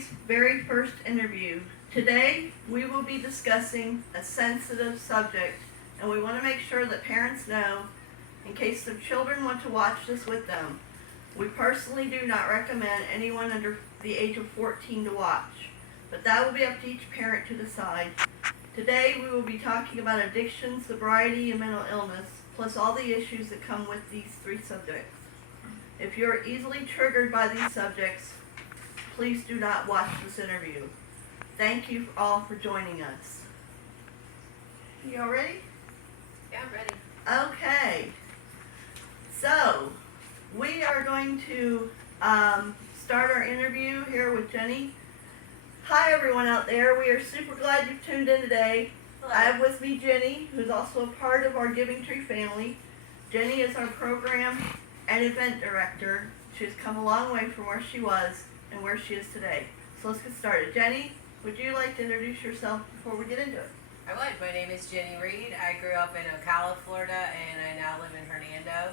series' very first interview. Today, we will be discussing a sensitive subject, and we want to make sure that parents know, in case their children want to watch this with them. We personally do not recommend anyone under the age of 14 to watch, but that will be up to each parent to decide. Today, we will be talking about addiction, sobriety, and mental illness, plus all the issues that come with these three subjects. If you are easily triggered by these subjects, please do not watch this interview. Thank you all for joining us. You all ready? Yeah, I'm ready. Okay. So, we are going to start our interview here with Jenny. Hi everyone out there. We are super glad you've tuned in today. Hello. I have with me Jenny, who's also a part of our Giving Tree family. Jenny is our program and event director. She has come a long way from where she was and where she is today. So let's get started. Jenny, would you like to introduce yourself before we get into it? I would. My name is Jenny Reed. I grew up in Ocala, Florida, and I now live in Hernando.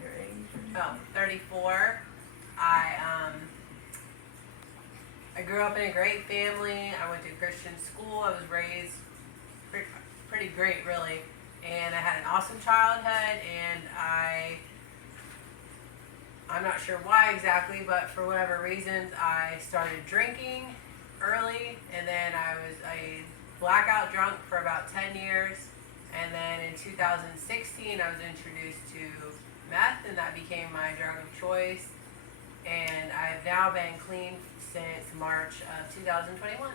Your age? Oh, 34. I grew up in a great family. I went to Christian school. I was raised pretty great, really. And I had an awesome childhood, and I'm not sure why exactly, but for whatever reasons, I started drinking early, and then I was a blackout drunk for about 10 years. And then in 2016, I was introduced to meth, and that became my drug of choice. And I've now been clean since March of 2021.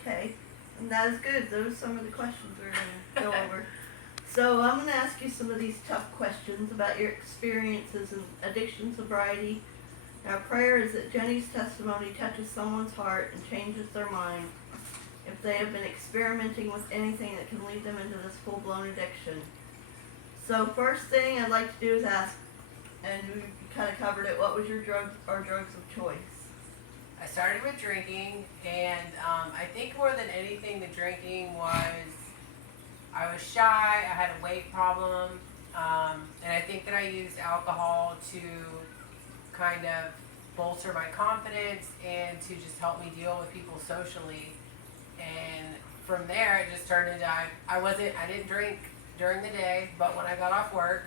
Okay, and that is good. Those are some of the questions we're going to go over. So I'm going to ask you some of these tough questions about your experiences in addiction, sobriety. Our prayer is that Jenny's testimony touches someone's heart and changes their mind if they have been experimenting with anything that can lead them into this full-blown addiction. So first thing I'd like to do is ask, and we kind of covered it, what was your drug or drugs of choice? I started with drinking, and I think more than anything, the drinking was, I was shy, I had a weight problem, and I think that I used alcohol to kind of bolster my confidence and to just help me deal with people socially. And from there, it just turned into, I didn't drink during the day, but when I got off work,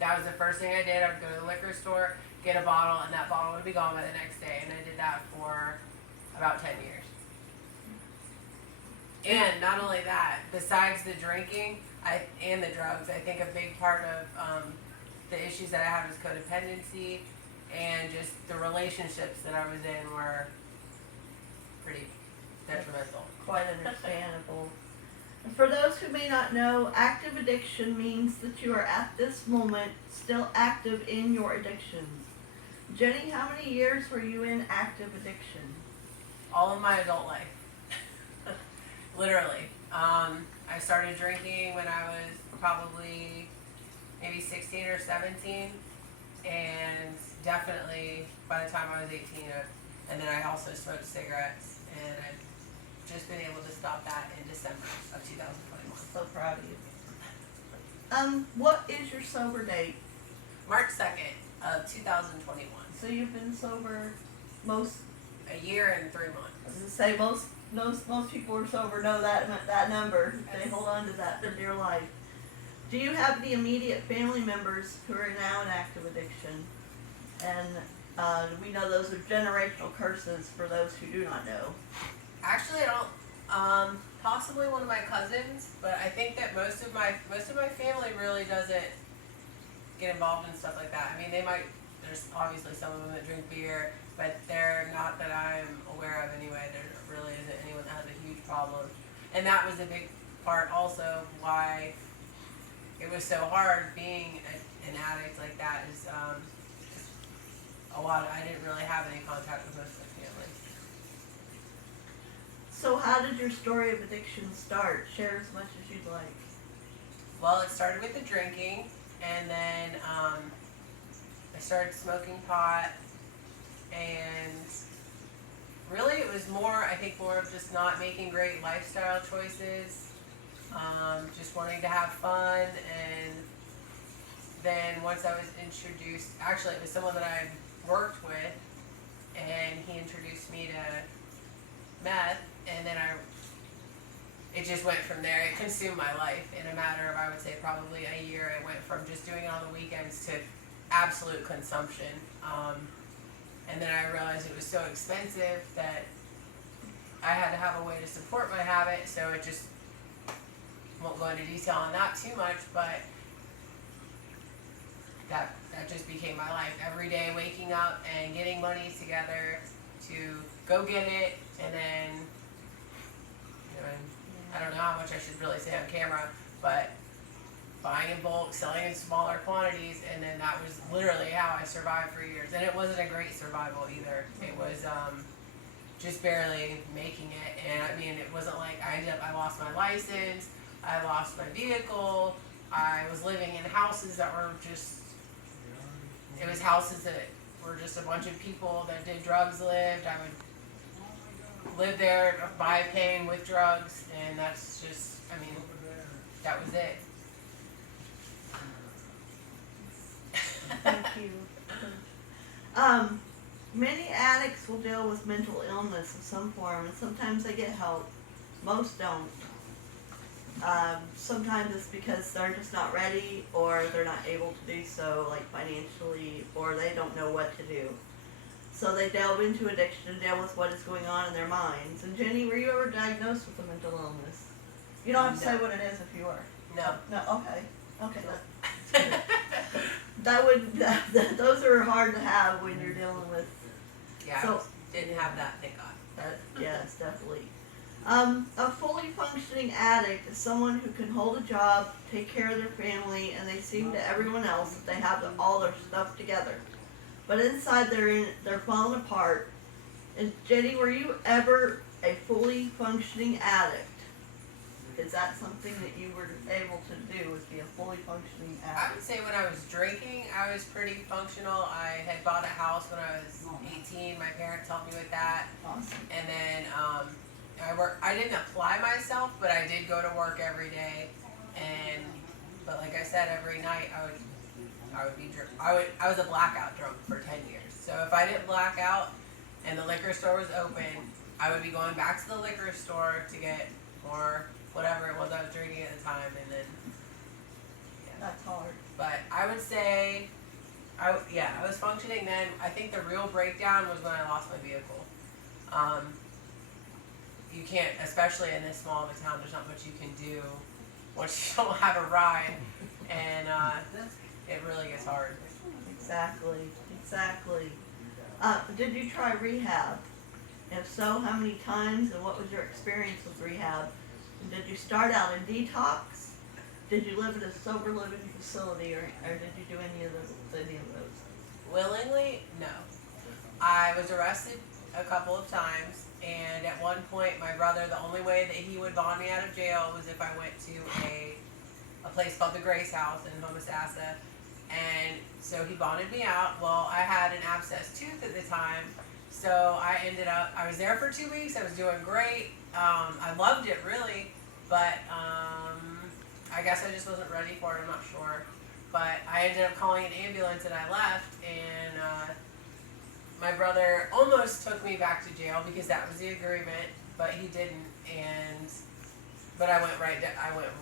that was the first thing I did. I would go to the liquor store, get a bottle, and that bottle would be gone by the next day. And I did that for about 10 years. And not only that, besides the drinking and the drugs, I think a big part of the issues that I had was codependency, and just the relationships that I was in were pretty detrimental. Quite understandable. And for those who may not know, active addiction means that you are at this moment still active in your addictions. Jenny, how many years were you in active addiction? All of my adult life. Literally. I started drinking when I was probably maybe 16 or 17, and definitely by the time I was 18, and then I also smoked cigarettes, and I've just been able to stop that in December of 2021. So proud of you. What is your sober date? March 2nd of 2021. So you've been sober A year and 3 months. I was gonna say most people who are sober know that number. They hold on to that for dear life. Do you have the immediate family members who are now in active addiction? And we know those are generational curses for those who do not know. Actually, I don't. Possibly one of my cousins, but I think that most of my family really doesn't get involved in stuff like that. I mean, they might. There's obviously some of them that drink beer, but they're not that I'm aware of anyway. There really isn't anyone that has a huge problem, and that was a big part also why it was so hard being an addict like that. Is I didn't really have any contact with most of my family. So how did your story of addiction start? Share as much as you'd like. Well, it started with the drinking, and then I started smoking pot, and really it was more of just not making great lifestyle choices, just wanting to have fun. And then once I was introduced, actually it was someone that I worked with, and he introduced me to meth, and then it just went from there. It consumed my life in a matter of, I would say, probably a year. It went from just doing it on the weekends to absolute consumption. And then I realized it was so expensive that I had to have a way to support my habit, so it just, won't go into detail on that too much, but that just became my life. Every day waking up and getting money together to go get it, and then, I don't know how much I should really say on camera, but buying in bulk, selling in smaller quantities, and then that was literally how I survived for years. And it wasn't a great survival either. It was just barely making it. And I mean, it wasn't like I lost my license, I lost my vehicle, I was living in houses that were just, it was houses that were just a bunch of people that did drugs lived. I would live there by paying with drugs, and that's just, I mean, that was it. Thank you. Many addicts will deal with mental illness of some form, and sometimes they get help. Most don't. Sometimes it's because they're just not ready, or they're not able to do so, like financially, or they don't know what to do. So they delve into addiction to deal with what is going on in their minds. And Jenny, were you ever diagnosed with a mental illness? You don't have to say what it is if you were. No. No. Okay. Okay. Those are hard to have when you're dealing with. Yeah, So, didn't have that, thank God. Yes, definitely. A fully functioning addict is someone who can hold a job, take care of their family, and they seem to everyone else that they have all their stuff together. But inside they're falling apart. And Jenny, were you ever a fully functioning addict? Is that something that you were able to do, was be a fully functioning I addict? would say when I was drinking, I was pretty functional. I had bought a house when I was 18. My parents helped me with that. Awesome. And then I didn't apply myself, but I did go to work every day. But like I said, every night I would be drunk. I was a blackout drunk for 10 years. So if I didn't black out and the liquor store was open, I would be going back to the liquor store to get more whatever it was I was drinking at the time, and then That's hard. But I would say, I was functioning then. I think the real breakdown was when I lost my vehicle. You can't, especially in this small of a town, there's not much you can do once you don't have a ride, and it really gets hard. Exactly. Did you try rehab? If so, how many times, and what was your experience with rehab? And did you start out in detox? Did you live in a sober living facility, or did you do any of those? Willingly, no. I was arrested a couple of times, and at one point, my brother, the only way that he would bond me out of jail was if I went to a place called the Grace House in Homelessness, and so he bonded me out. Well, I had an abscessed tooth at the time, so I was there for 2 weeks. I was doing great. I loved it really, but I guess I just wasn't ready for it. I'm not sure. But I ended up calling an ambulance and I left, and my brother almost took me back to jail because that was the agreement, but he didn't. But I went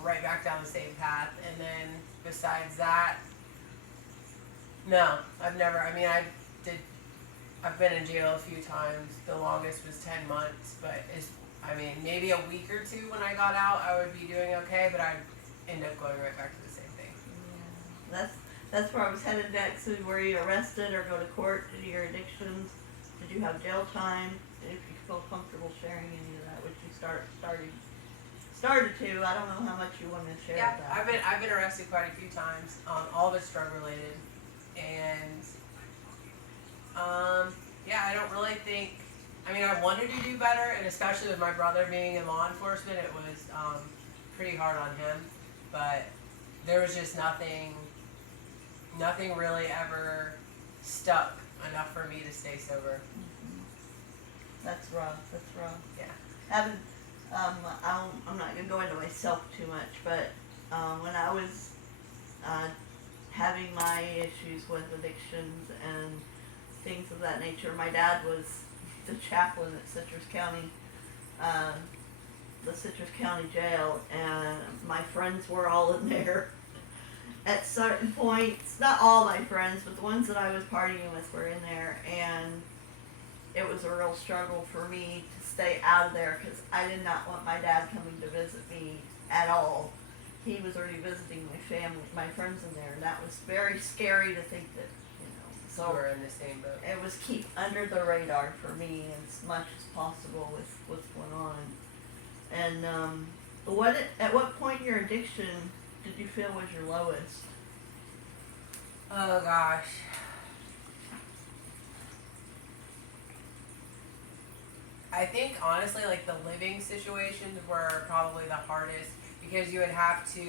right back down the same path. And then besides that, no, I've never. I mean, I've been in jail a few times. The longest was 10 months, but maybe a week or two when I got out, I would be doing okay, but I'd end up going right back to the same thing. Yeah. That's where I was headed next. So were you arrested or go to court due to your addictions? Did you have jail time? If you feel comfortable sharing any of that, which you started to. I don't know how much you want to share Yeah, that. I've been arrested quite a few times. All of it's drug related, and I don't really think. I mean, I wanted to do better, and especially with my brother being in law enforcement, it was pretty hard on him. But there was just nothing really ever stuck enough for me to stay sober. Mm-hmm. That's rough. Yeah. I'm not gonna go into myself too much, but when I was having my issues with addictions and things of that nature. My dad was the chaplain at Citrus County, the Citrus County Jail, and my friends were all in there at certain points. Not all my friends, but the ones that I was partying with were in there, and it was a real struggle for me to stay out of there because I did not want my dad coming to visit me at all. He was already visiting my family, my friends in there, and that was very scary to think that, so You were in the same boat. it was keep under the radar for me as much as possible with what's going on. And at what point in your addiction did you feel was your lowest? Oh gosh. I think honestly, like the living situations were probably the hardest because you would have to.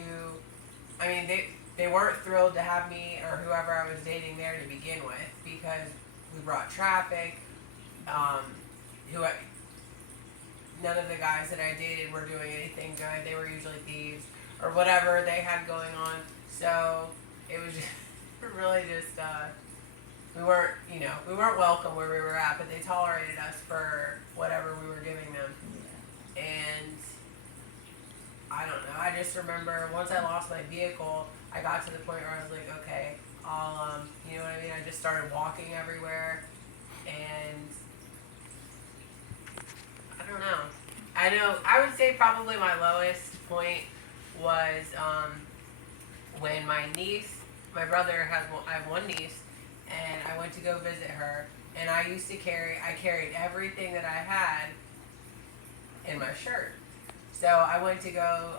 I mean, they weren't thrilled to have me or whoever I was dating there to begin with because we brought traffic. None of the guys that I dated were doing anything good. They were usually thieves or whatever they had going on. So it was just really just we weren't welcome where we were at, but they tolerated us for whatever we were giving them. Yeah. And I don't know. I just remember once I lost my vehicle, I got to the point where I was like, okay, I'll you know what I mean? I just started walking everywhere, and I don't know. I would say probably my lowest point was when my niece, my brother I have one niece, and I went to go visit her, and I carried everything that I had in my shirt. So I went to go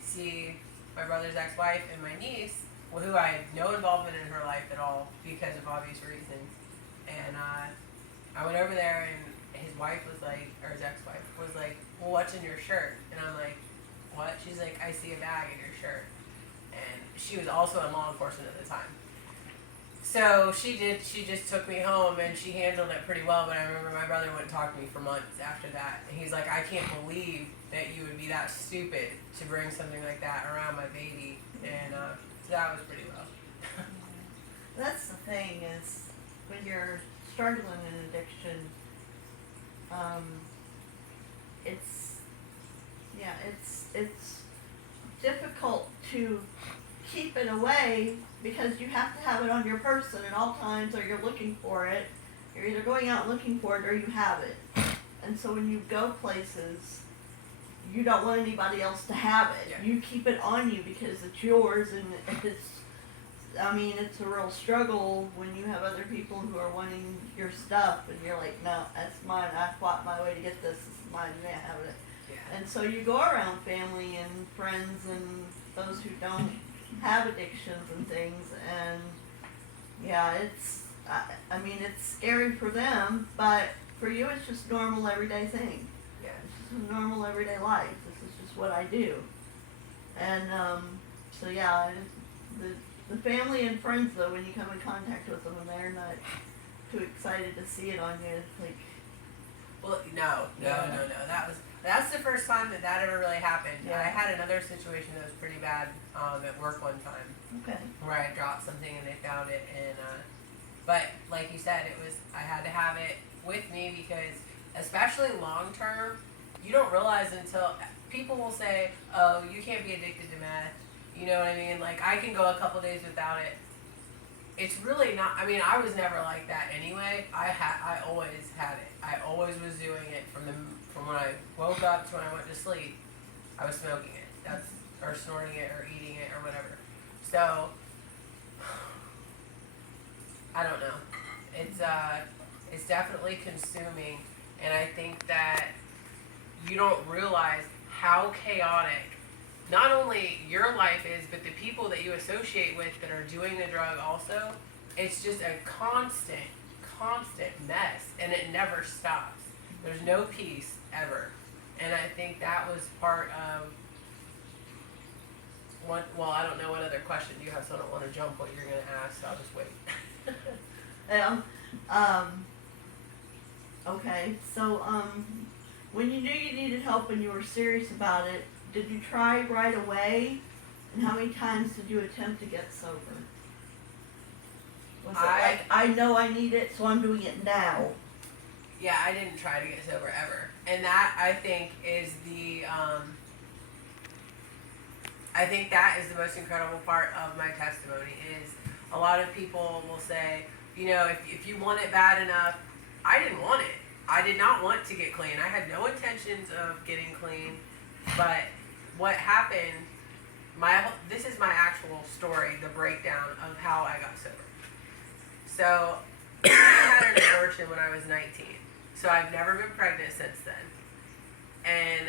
see my brother's ex-wife and my niece, who I had no involvement in her life at all because of obvious reasons. And I went over there, and his wife was like, or his ex-wife was like, well, what's in your shirt? And I'm like, what? She's like, I see a bag in your shirt. And she was also in law enforcement at the time. So she just took me home and she handled it pretty well, but I remember my brother wouldn't talk to me for months after that. And he's like, I can't believe that you would be that stupid to bring something like that around my baby. And so that was pretty rough. That's the thing is when you're struggling in addiction, it's difficult to keep it away because you have to have it on your person at all times, or you're looking for it. You're either going out looking for it or you have it. And so when you go places, you don't want anybody else to have it. Yeah. You keep it on you because it's yours, and it's a real struggle when you have other people who are wanting your stuff, and you're like, no, that's mine. I fought my way to get this. This is mine. You can't have it. Yeah. And so you go around family and friends and those who don't have addictions and things, and yeah, it's scary for them, but for you it's just normal everyday thing. Yeah. It's just a normal everyday life. This is just what I do. And so yeah, the family and friends though, when you come in contact with them and they're not too excited to see it on you, it's like, Well, no. That's the first time that ever really happened. Yeah. I had another situation that was pretty bad at work one time okay. where I dropped something and they found it, and but like you said, I had to have it with me because especially long term, you don't realize until people will say, oh, you can't be addicted to meth. You know what I mean? Like I can go a couple days without it. It's really not. I mean, I was never like that anyway. I always had it. I always was doing it from when I woke up to when I went to sleep. I was smoking it. Or snorting it or eating it or whatever. So I don't know. It's definitely consuming, and I think that you don't realize how chaotic not only your life is, but the people that you associate with that are doing the drug also. It's just a constant mess, and it never stops. There's no peace ever. And I think that was part of one. Well, I don't know what other question you have, so I don't want to jump what you're going to ask, so I'll just wait. Okay, so when you knew you needed help and you were serious about it, did you try right away? And how many times did you attempt to get sober? Was it like, I know I need it, so I'm doing it now? Yeah, I didn't try to get sober ever. And that, I think, is I think that is the most incredible part of my testimony is a lot of people will say, you know, if you want it bad enough, I didn't want it. I did not want to get clean. I had no intentions of getting clean. But what happened, this is my actual story, the breakdown of how I got sober. So I had an abortion when I was 19. So I've never been pregnant since then. And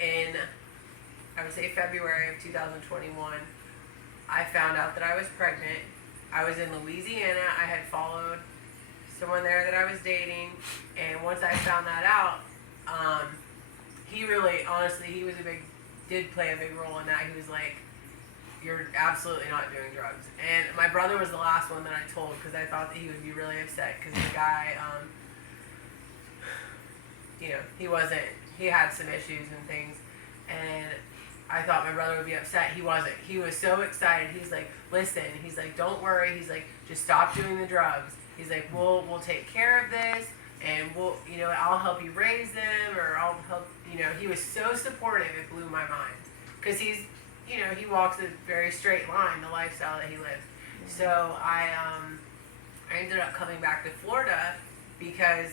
in, I would say February of 2021, I found out that I was pregnant. I was in Louisiana. I had followed someone there that I was dating. And once I found that out, he really, honestly, did play a big role in that. He was like, you're absolutely not doing drugs. And my brother was the last one that I told because I thought that he would be really upset because the guy, you know, he had some issues and things. And I thought my brother would be upset. He wasn't. He was so excited. He's like, listen, he's like, don't worry. He's like, just stop doing the drugs. He's like, we'll take care of this and I'll help you raise them or I'll help, he was so supportive. It blew my mind because he walks a very straight line, the lifestyle that he lives. Mm-hmm. So I ended up coming back to Florida because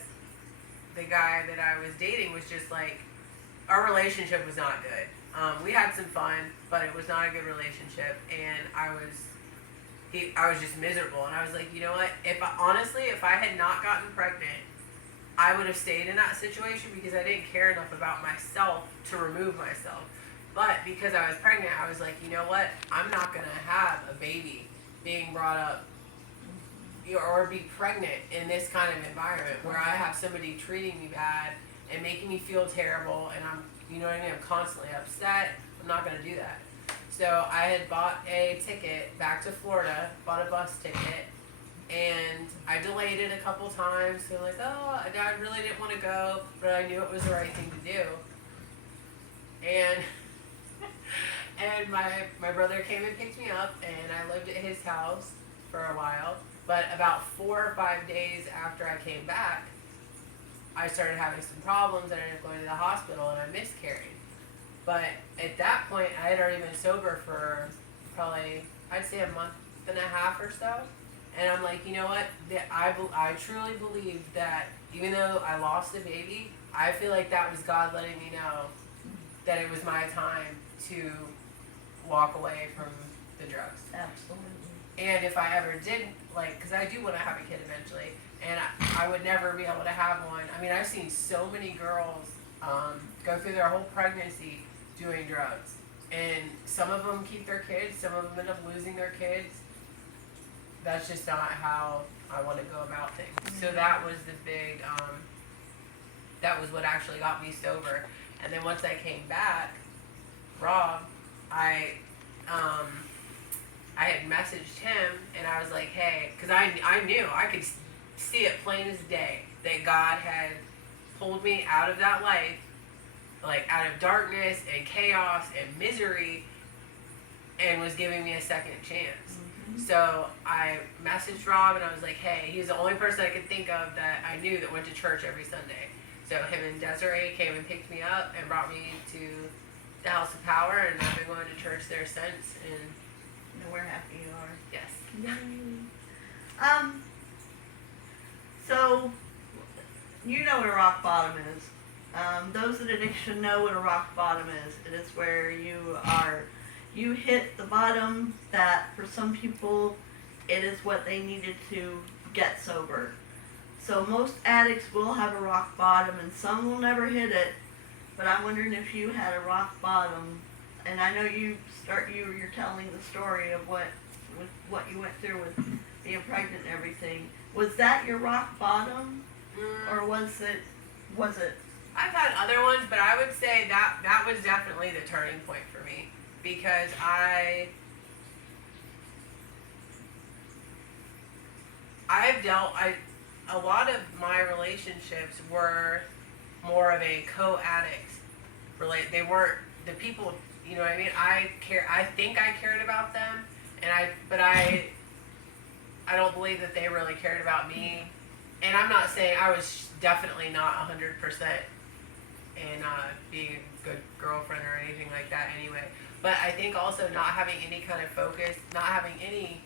the guy that I was dating was just like, our relationship was not good. We had some fun, but it was not a good relationship, and I was just miserable. And I was like, you know what? If I had not gotten pregnant, I would have stayed in that situation because I didn't care enough about myself to remove myself. But because I was pregnant, I was like, you know what? I'm not gonna have a baby being brought up or be pregnant in this kind of environment where I have somebody treating me bad and making me feel terrible, and I'm constantly upset. I'm not going to do that. So I had bought a ticket back to Florida, bought a bus ticket, and I delayed it a couple times. So like, oh, I really didn't want to go, but I knew it was the right thing to do. And my brother came and picked me up, and I lived at his house for a while. But about 4 or 5 days after I came back, I started having some problems. I ended up going to the hospital and I miscarried. But at that point, I had already been sober for probably, I'd say, a month and a half or so. And I'm like, you know what? I truly believe that even though I lost the baby, I feel like that was God letting me know that it was my time to walk away from the drugs. Absolutely. And if I ever did, because I do want to have a kid eventually, and I would never be able to have one. I mean, I've seen so many girls go through their whole pregnancy doing drugs. And some of them keep their kids, some of them end up losing their kids. That's just not how I want to go about things. Mm-hmm. So that was the big, that was what actually got me sober. And then once I came back, Rob, I had messaged him and I was like, hey, because I knew, I could see it plain as day that God had pulled me out of that life, like out of darkness and chaos and misery, and was giving me a second chance. Mm-hmm. So I messaged Rob and I was like, hey, he's the only person I could think of that I knew that went to church every Sunday. So him and Desiree came and picked me up and brought me to the House of Power, and I've been going to church there since. And we're happy you are. Yes. Yay. So, you know what a rock bottom is. Those in addiction know what a rock bottom is. It is where you hit the bottom that for some people, it is what they needed to get sober. So most addicts will have a rock bottom and some will never hit it, but I'm wondering if you had a rock bottom. And I know you're telling the story of what you went through with being pregnant and everything. Was that your rock bottom, or was it? I've had other ones, but I would say that was definitely the turning point for me, because a lot of my relationships were more of a co-addict. They weren't the people. You know what I mean? I think I cared about them, but I don't believe that they really cared about me. And I'm not saying I was definitely not 100% in being a good girlfriend or anything like that anyway. But I think also not having any kind of focus, not having any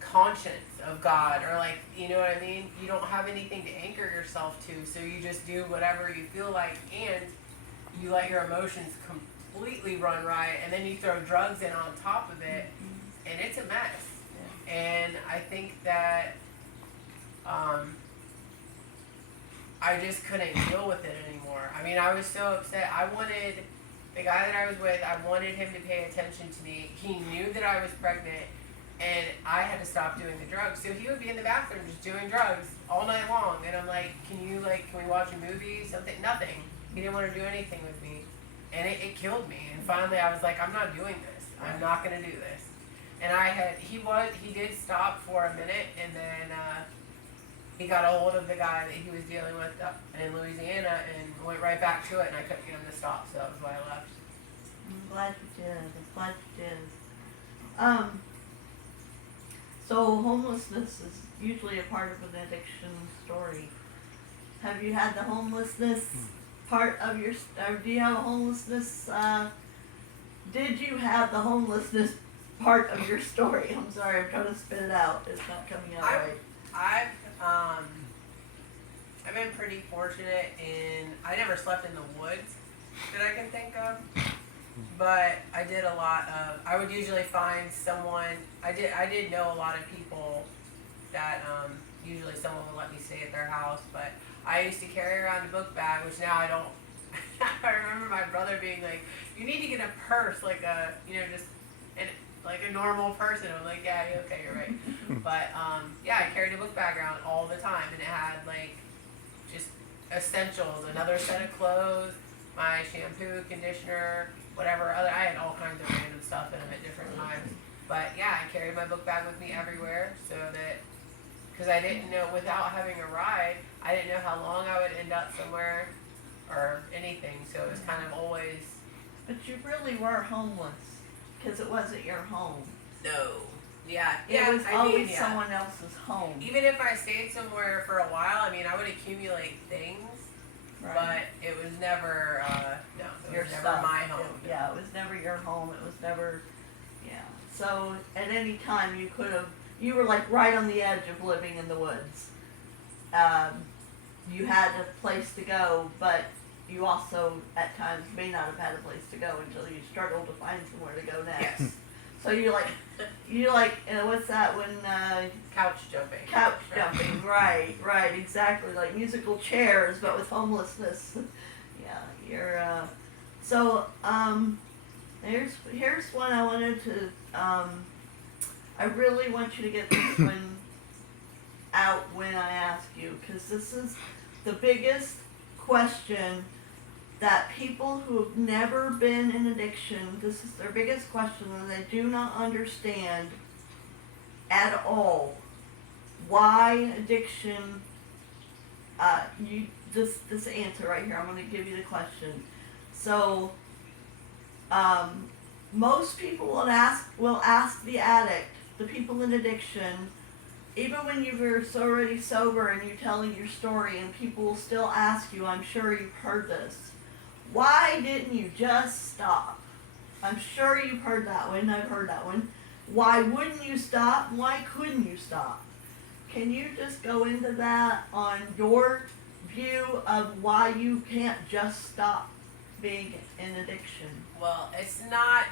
conscience of God, or like, you know what I mean? You don't have anything to anchor yourself to, so you just do whatever you feel like, and you let your emotions completely run riot, and then you throw drugs in on top of it, and it's a mess. Yeah. And I think that I just couldn't deal with it anymore. I mean, I was so upset. I wanted the guy that I was with, I wanted him to pay attention to me. He knew that I was pregnant, and I had to stop doing the drugs. So he would be in the bathroom just doing drugs all night long, and I'm like, can we watch a movie, something? Nothing. He didn't want to do anything with me, and it killed me. And finally I was like, I'm not doing this. I'm not going to do this. And he did stop for a minute, and then he got a hold of the guy that he was dealing with up in Louisiana and went right back to it, and I couldn't get him to stop, so that was why I left. I'm glad you did. I'm glad you did. So homelessness is usually a part of an addiction story. Have you had the homelessness part of your, or do you have a homelessness, did you have the homelessness part of your story? I'm sorry, I'm trying to spit it out. It's not coming out right. I've been pretty fortunate in, I never slept in the woods that I can think of, but I did a lot of, I would usually find someone, I did know a lot of people that, usually someone would let me stay at their house, but I used to carry around a book bag, which now I don't. I remember my brother being like, you need to get a purse, like a, just like a normal person. I'm like, yeah, okay, you're right. But yeah, I carried a book bag around all the time, and it had like just essentials, another set of clothes, my shampoo, conditioner, whatever other. I had all kinds of random stuff in them at different times. But yeah, I carried my book bag with me everywhere, so that, because I didn't know, without having a ride, I didn't know how long I would end up somewhere or anything. So it was kind of always. But you really were homeless, because it wasn't your home. No. Yeah. It was always someone else's home. Even if I stayed somewhere for a while, I mean, I would accumulate things, but it was never, it was never my home. Yeah, it was never your home. It was never, So at any time you were like right on the edge of living in the woods. You had a place to go, but you also at times may not have had a place to go until you struggled to find somewhere to go next. Yes. So you're like, what's that when, couch jumping. Couch jumping, right, exactly, like musical chairs, but with homelessness. Yeah, you're, here's one I wanted to, I really want you to get this one out when I ask you, because this is the biggest question that people who have never been in addiction, this is their biggest question, and they do not understand at all why addiction, this answer right here, I'm going to give you the question. So, most people will ask the addict, the people in addiction, even when you're already sober and you're telling your story, and people will still ask you, I'm sure you've heard this, why didn't you just stop? I'm sure you've heard that one. I've heard that one. Why wouldn't you stop? Why couldn't you stop? Can you just go into that on your view of why you can't just stop being in addiction? Well, it's not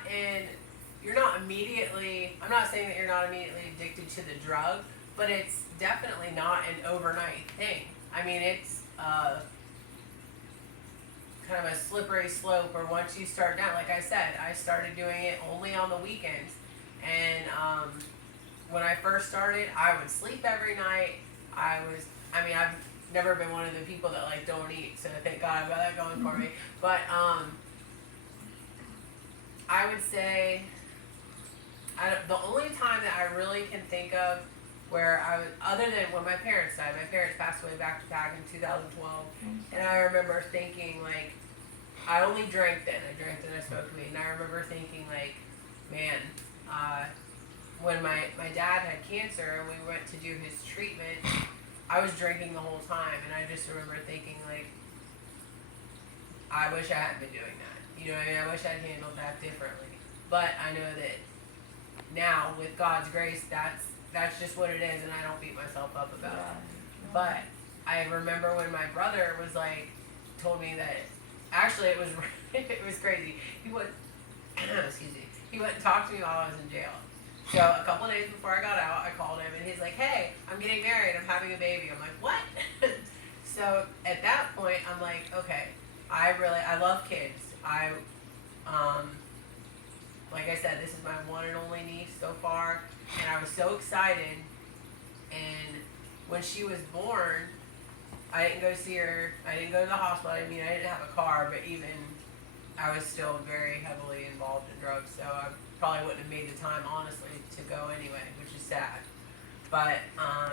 you're not immediately, I'm not saying that you're not immediately addicted to the drug, but it's definitely not an overnight thing. I mean, it's kind of a slippery slope, or once you start down, like I said, I started doing it only on the weekends, and when I first started, I would sleep every night. I've never been one of the people that like don't eat, so thank God I've got that going for me, but I would say, the only time that I really can think of where other than when my parents died, my parents passed away back to back in 2012, and I remember thinking, like, I only drank then. I drank then, I smoked weed, and I remember thinking, like, man, when my dad had cancer and we went to do his treatment, I was drinking the whole time, and I just remember thinking, like, I wish I hadn't been doing that. You know what I mean? I wish I'd handled that differently. But I know that now, with God's grace, that's just what it is, and I don't beat myself up about it. But I remember when my brother was like, told me that, actually it was it was crazy. He went, excuse me, he went and talked to me while I was in jail. So a couple of days before I got out, I called him and he's like, "Hey, I'm getting married. I'm having a baby." I'm like, "What?" So at that point, I'm like, okay, I love kids. Like I said, this is my one and only niece so far, and I was so excited. And when she was born, I didn't go see her. I didn't go to the hospital. I mean, I didn't have a car, but even I was still very heavily involved in drugs, so I probably wouldn't have made the time, honestly, to go anyway, which is sad. But I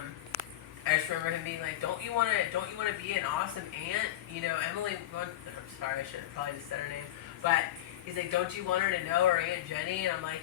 just remember him being like, don't you want to be an awesome aunt? You know, Emily, I'm sorry, I should have probably just said her name. But he's like, don't you want her to know her Aunt Jenny? And I'm like,